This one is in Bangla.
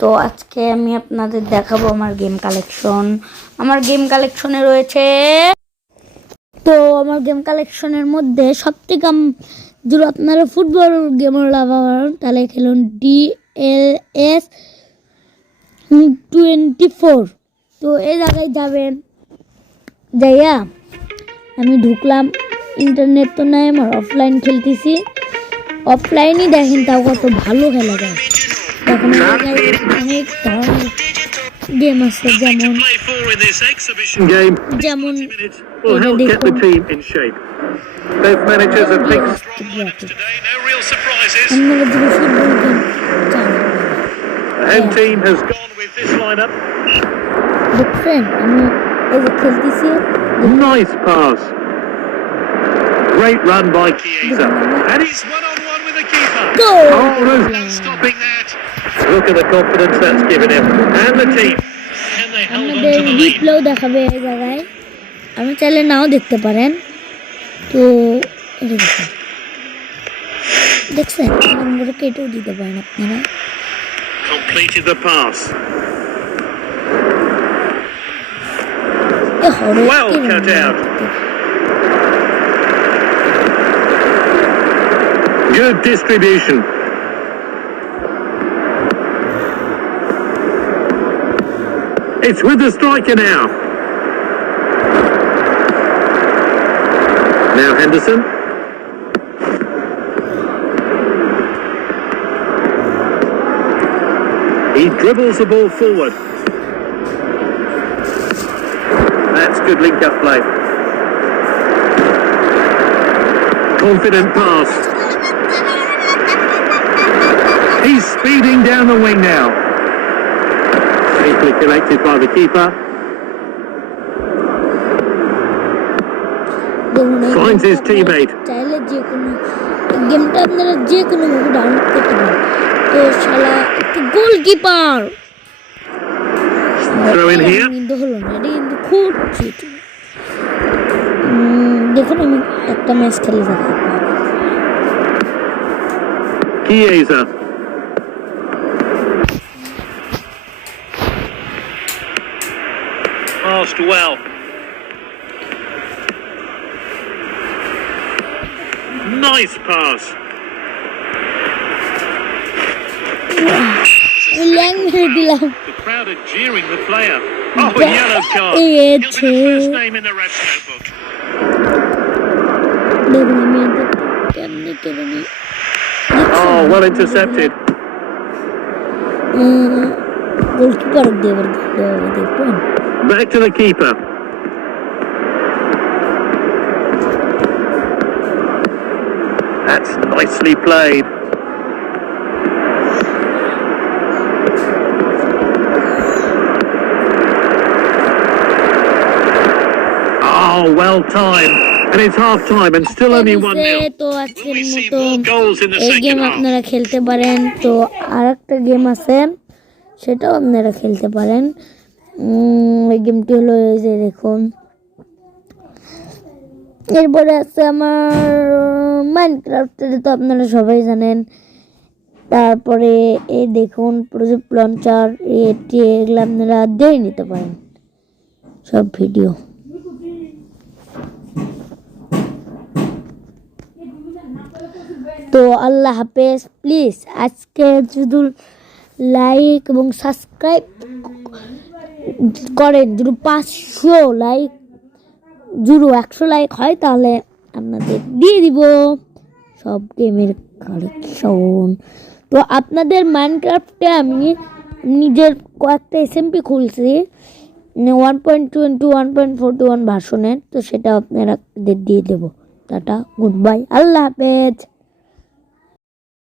তো আজকে আমি আপনাদের দেখাবো আমার গেম কালেকশন। আমার গেম কালেকশনে রয়েছে, তো আমার গেম কালেকশনের মধ্যে সবথেকে যদি আপনারা ফুটবল গেমের লাভার তাহলে খেলুন DLS 24। তো এই জায়গায় যাবেন, যাইয়া আমি ঢুকলাম, ইন্টারনেট তো নাই আমার, অফলাইন খেলতেছি। অফলাইনই দেখেন তাও কত ভালো খেলা যায়। দেখেন অনেক ধরনের গেম আছে, যেমন যেমন এটা দেখুন, আপনারা যদি ফুটবল গেম চান দেখছেন, আমি এই যে খেলতেছি। Nice pass. Great run by Chiesa. And he's one-on-one with the keeper. That's stopping that. Look at the confidence that's given him. And the team. And they held on to the lead. রিপ্লেও দেখাবে এই জায়গায়, আমি চাইলে নাও দেখতে পারেন। তো এটা দেখুন, দেখছেন নম্বরে কেটেও দিতে পারেন আপনারা। Completed the pass. Well cut out. Good distribution. It's with the striker now. Now Henderson. He dribbles the ball forward. That's good link-up play. Confident pass. He's speeding down the wing now. Safely collected by the keeper. Finds his teammate. চাইলে যে কোনো গেমটা আপনারা যে কোনো ভাবে ডাউনলোড করতে পারেন। তো শালা একটা গোলকিপার Throw in here. কিন্তু হলো না, এটা কিন্তু খুব চিট। দেখুন আমি একটা ম্যাচ খেলে যাবো। Chiesa. Passed well. Nice pass. দিলাম। The crowd are jeering the player. Oh, a yellow card. He'll be the first name in the ref's notebook. দেখুন আমি কেমনি কেটে নিই। Oh, well intercepted. গোলকিপার দিয়ে দেখুন। Back to the keeper. That's nicely played. Oh, well timed. And it's half time and still only 1-0. তো আজকের We see মতো more goals in the এই গেম second half. আপনারা খেলতে পারেন। তো আরেকটা গেম আছে, সেটাও আপনারা খেলতে পারেন। এই গেমটি হলো এই যে দেখুন। এরপরে আছে আমার মাইনক্রাফট, তো আপনারা সবাই জানেন। তারপরে এই দেখুন প্রজেক্ট লঞ্চার, এটি এগুলো আপনারা দেখে নিতে পারেন সব ভিডিও। তো আল্লাহ হাফেজ। প্লিজ আজকে যদি লাইক এবং সাবস্ক্রাইব করেন, যদি 500 লাইক, যদি 100 লাইক হয় তাহলে আপনাদের দিয়ে দিব সব গেমের কালেকশন। তো আপনাদের মাইনক্রাফটে আমি নিজের কয়েকটা SMP খুলছি 1.2 1.41 ভার্সনের, তো সেটা আপনারা দিয়ে দেবো। টাটা, গুড বাই, আল্লাহ হাফেজ।